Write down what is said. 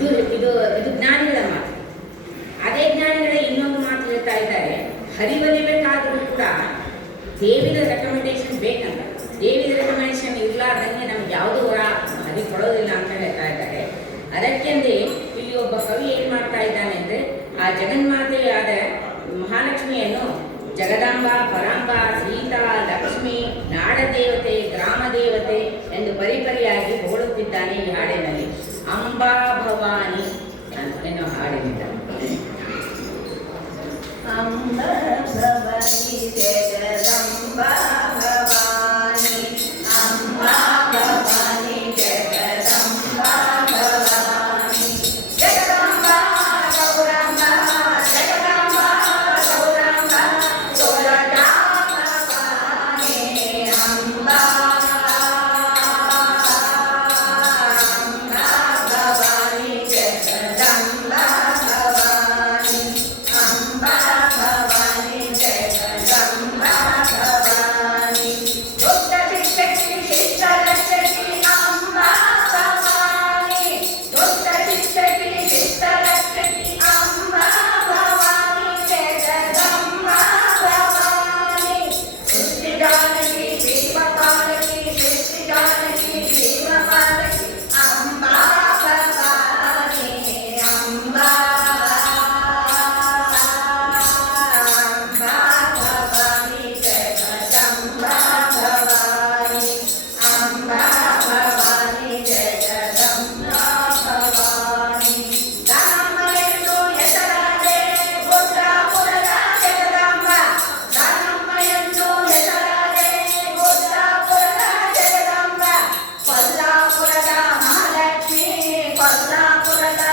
ಇದು ಇದು ಇದು ಜ್ಞಾನಿಗಳ ಮಾತು. ಅದೇ ಜ್ಞಾನಿಗಳ ಇನ್ನೊಂದು ಮಾತು ಹೇಳ್ತಾ ಇದ್ದಾರೆ, ಹರಿವಲಿಬೇಕಾದರೂ ಕೂಡ ದೇವಿದ ರೆಕಮೆಂಡೇಶನ್ ಬೇಕಂತ. ದೇವಿದ ರೆಕಮೆಂಡೇಶನ್ ಇರಲಾರ್ದಂಗೆ ನಮ್ಗೆ ಯಾವುದೂ ವರ ಹರಿ ಕೊಡೋದಿಲ್ಲ ಅಂತ ಹೇಳ್ತಾ ಇದ್ದಾರೆ. ಅದಕ್ಕೆಂದೇ ಇಲ್ಲಿ ಒಬ್ಬ ಕವಿ ಏನು ಮಾಡ್ತಾ ಇದ್ದಾನೆ ಅಂದರೆ, ಆ ಜಗನ್ಮಾತೆಯಾದ ಮಹಾಲಕ್ಷ್ಮಿಯನ್ನು ಜಗದಾಂಬ, ಪರಾಂಬ, ಸೀತಾ, ಲಕ್ಷ್ಮಿ, ನಾಡದೇವತೆ, ಗ್ರಾಮ ದೇವತೆ ಎಂದು ಪರಿಪರಿಯಾಗಿ ಹೋಳುತ್ತಿದ್ದಾನೆ ಈ ಹಾಡಿನಲ್ಲಿ. ಅಂಬಾ ಭವಾನಿ ಅನ್ನೋ ಹಾಡಿನಿಂದ. ಅಂಬಾ ಭವಾನಿ ಜಗದಂಬಾ ಭವಾನಿ, ಅಂಬಾ ಭವಾನಿ ಜಗದಂಬಾ ಭವಾನಿ, ಜಗದಂಬಾ ಗೌರಮ್ಮ, ಜಗದಂಬಾ ಗೌರಮ್ಮ, ಸೊರಗ ಭವಾನಿ ಅಂಬಾ, ಅಂಬಾ ಭವಾನಿ ಜಗದಂಬಾ ಭವಾನಿ, ಅಂಬಾ ಭವಾನಿ ಜಗದಂಬಾ ಭವಾನಿ, ದೊಡ್ಡ ಶಿಕ್ಷಕಿ ಶಿಷ್ಟರಕ್ಷಕಿ ಅಂಬಾ ಭವಾನಿ, ದೊಡ್ಡ ಶಿಕ್ಷಕಿ ಶಿಷ್ಟರಕ್ಷಕಿ ಅಂಬಾ ಭವಾನಿ ಜಗದಂಬಾ ಭವಾನಿ, ಸೃಷ್ಟಿಜಾನಕಿ ಭೀಮಪಾಲಕಿ, ಸೃಷ್ಟಿಜಾನಕಿ ಭೀಮಪಾಲಕಿ ಅಂಬಾ ಭವಾನಿ, ಅಂಬಾ, ಅಂಬಾ ಭವಾನಿ ಜಗದಂಬಾ ಭವಾನಿ, ಅಂಬಾ ಭವಾನಿ ಜಗದಂಬಾ ಭವಾನಿ, ದಾನಮ್ಮ ಎಂದು ಹೆಸರಾದೆ ಗೋದ್ರಾಪುರದ ಜಗದಂಬ, ದಾನಮ್ಮ ಎಂದು ಹೆಸರಾದೆ ಗೋದ್ರಾಪುರದ ಜಗದಂಬ, ಕೊಲ್ಲಾಪುರದ ಮಹಾಲಕ್ಷ್ಮಿ, ಕೊಲ್ಲಾಪುರದ